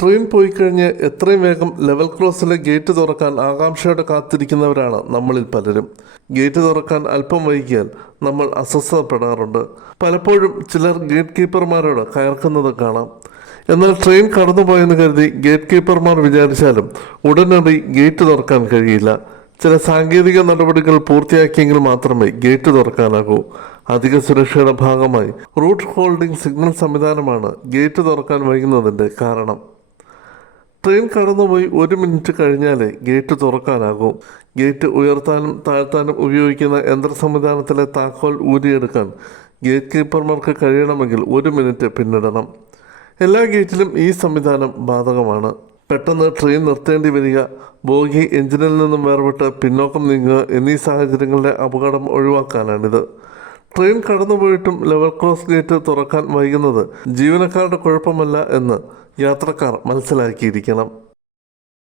Train പോയി കഴിഞ്ഞ് എത്രയും വേഗം ലെവൽ ക്രോസിലെ ഗേറ്റ് തുറക്കാൻ ആകാംക്ഷയോടെ കാത്തിരിക്കുന്നവരാണ് നമ്മളിൽ പലരും. ഗേറ്റ് തുറക്കാൻ അല്പം വൈകിയാൽ നമ്മൾ അസ്വസ്ഥപ്പെടാറുണ്ട്. പലപ്പോഴും ചിലർ ഗേറ്റ് കീപ്പർമാരോട് കയർക്കുന്നത് കാണാം. എന്നാൽ ട്രെയിൻ കടന്നുപോയെന്ന് കരുതി ഗേറ്റ് കീപ്പർമാർ വിചാരിച്ചാലും ഉടനടി ഗേറ്റ് തുറക്കാൻ കഴിയില്ല. ചില സാങ്കേതിക നടപടികൾ പൂർത്തിയാക്കിയെങ്കിൽ മാത്രമേ ഗേറ്റ് തുറക്കാനാകൂ. അധിക സുരക്ഷയുടെ ഭാഗമായി റൂട്ട് ഹോൾഡിംഗ് സിഗ്നൽ സംവിധാനമാണ് ഗേറ്റ് തുറക്കാൻ വൈകുന്നതിൻ്റെ കാരണം. ട്രെയിൻ കടന്നുപോയി 1 മിനിറ്റ് കഴിഞ്ഞാലേ ഗേറ്റ് തുറക്കാനാകും. ഗേറ്റ് ഉയർത്താനും താഴ്ത്താനും ഉപയോഗിക്കുന്ന യന്ത്ര സംവിധാനത്തിലെ താക്കോൽ ഊരിയെടുക്കാൻ ഗേറ്റ് കീപ്പർമാർക്ക് കഴിയണമെങ്കിൽ 1 മിനിറ്റ് പിന്നിടണം. എല്ലാ ഗേറ്റിലും ഈ സംവിധാനം ബാധകമാണ്. പെട്ടെന്ന് ട്രെയിൻ നിർത്തേണ്ടി വരിക, ബോഗി എഞ്ചിനിൽ നിന്നും വേർപെട്ട് പിന്നോക്കം നീങ്ങുക എന്നീ സാഹചര്യങ്ങളുടെ അപകടം ഒഴിവാക്കാനാണിത്. ട്രെയിൻ കടന്നുപോയിട്ടും ലെവൽ ക്രോസ് ഗേറ്റ് തുറക്കാൻ വൈകുന്നത് ജീവനക്കാരുടെ കുഴപ്പമല്ല എന്ന് യാത്രക്കാർ മനസ്സിലാക്കിയിരിക്കണം.